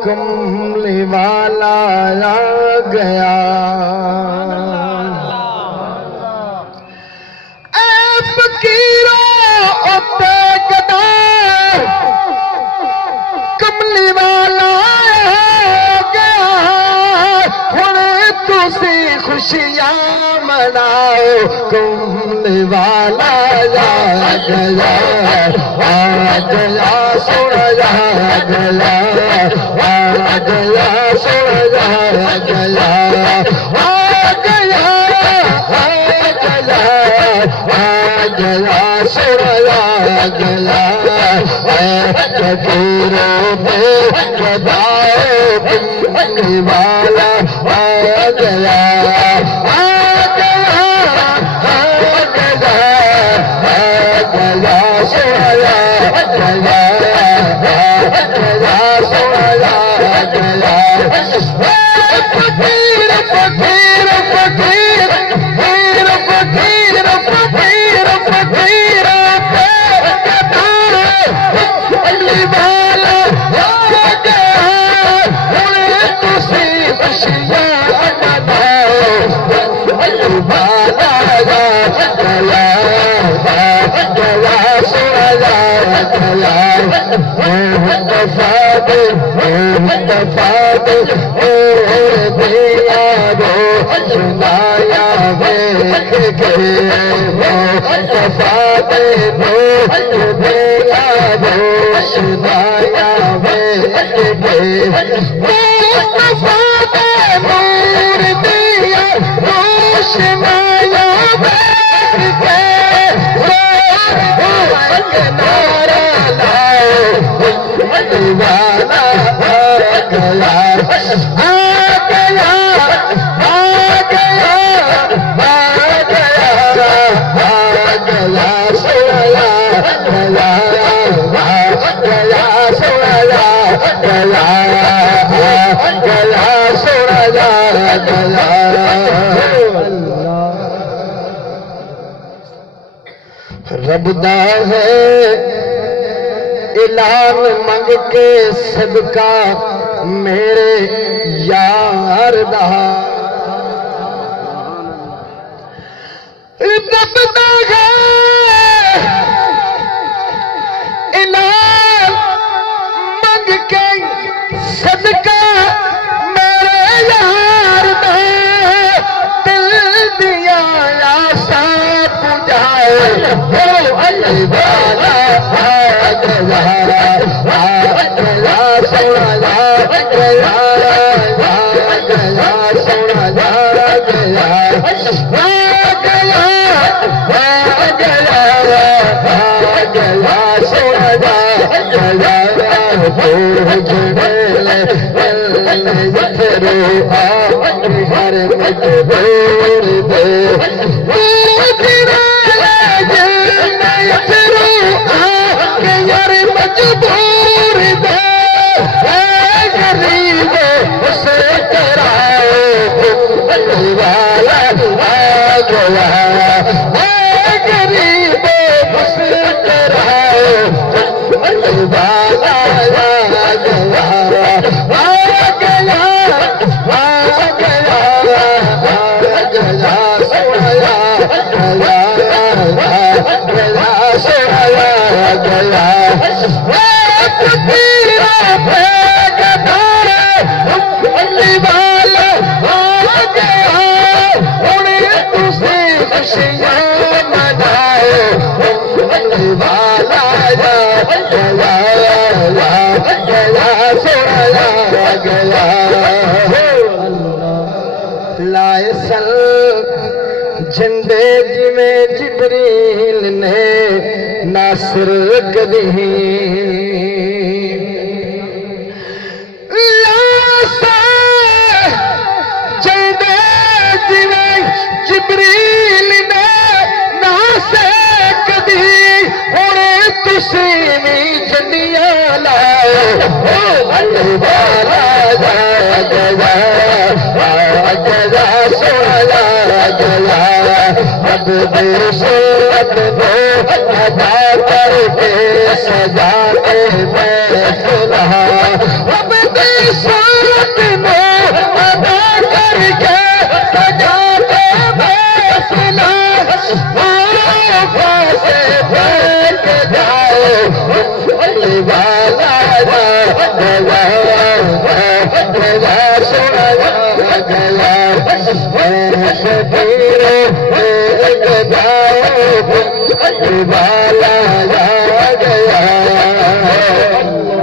कमली वाला आ गया। ऐ फकीरो उत्ते गदा कमली वाला आ गया। हुण तुसी खुशियां मनाओ कमली वाला आ गया। आ गया सोना आ गया। आ गया सोना आ गया। आ गया आ गया आ गया सोना आ गया। फकीरों में गदाओ कमली वाला आ गया। आ गया आ गया आ गया सोना आ गया। आ गया सोना आ गया। फकीर फकीर फकीर फकीर फकीर फकीर फकीर कमली वाला आ गया। हुण तुसी खुशियां मनाओ कमली वाला आ गया। गया सोना आ गया। मुस्तफा दे दिया रो सुनाया देख के। मुस्तफा दे दिया रो सुनाया देख के। मुस्तफा दे नूर दिया रोशनाया देख के। नारा लाओ कमली वाला आ गया। आ गया आ गया आ गया आ गया सोना आ गया। आ गया सोना आ गया। आ गया सोना आ गया। रब दा है ऐलान मंग के सदका मेरे यार दा। रब दा है ऐलान मंग के सदका मेरे यार दा। दिल दिया आशा बुझाए कमली वाला आ गया। आ गया सोना आ गया। आ गया सोना आ गया। आ गया आ गया आ गया सोना आ गया। हर मजबूर दे मजबूर दे गरीब उसे कराओ कमली वाला आ गया। गरीब उसे कराओ कमली वाला आ गया। आ गया आ गया आ गया सोना आ गया। सोना आ गया। कमली वाला आ गया। हुण तुसी खुशियां मनाओ कमली वाला आ गया। गया सोना आ गया। लाए सल झंडे जिमें जिब्रील ने नासिर कदी। झंडे जिमें जिब्रील ने नासिर कदी। हुण तुसी भी झंडियां लाओ कमली वाला आ गया। आ गया सोना आ गया। अब सूरत दो अदा करके सजा के मैं सुना। अब रिसालत में अदा करके सजा के फैसला से फेंक जाओ वाला सुना गया